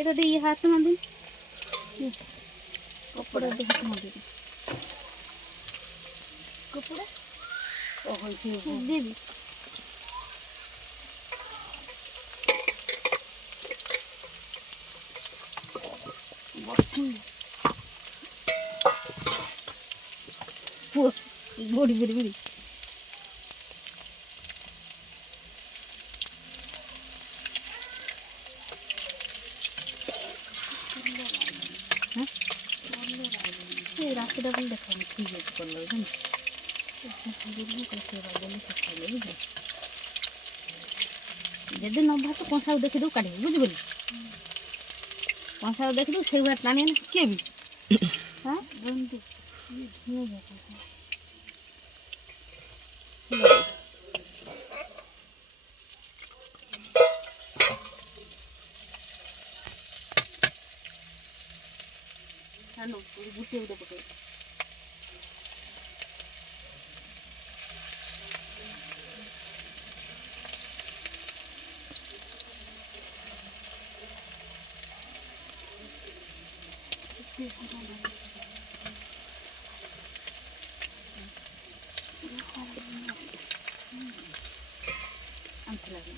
এটা দিয়ে হাত মারবেন, কপড়া দিয়ে হাত মারবেন, কপড়া দিবি। বড়ি বড়ি বড়ি রাস্তাটা বলে দেখো আমি ঠিক আছে করলো বুঝলি, যেদিন অভ্যাস কষাও দেখে দেবো কাটিবি বুঝবি, কষাও দেখে দেবো সেইভাবে টানিয়ে না কেবি। হ্যাঁ বন্ধু গুটিয়ে উঠে পড়ে আনতে লাগে।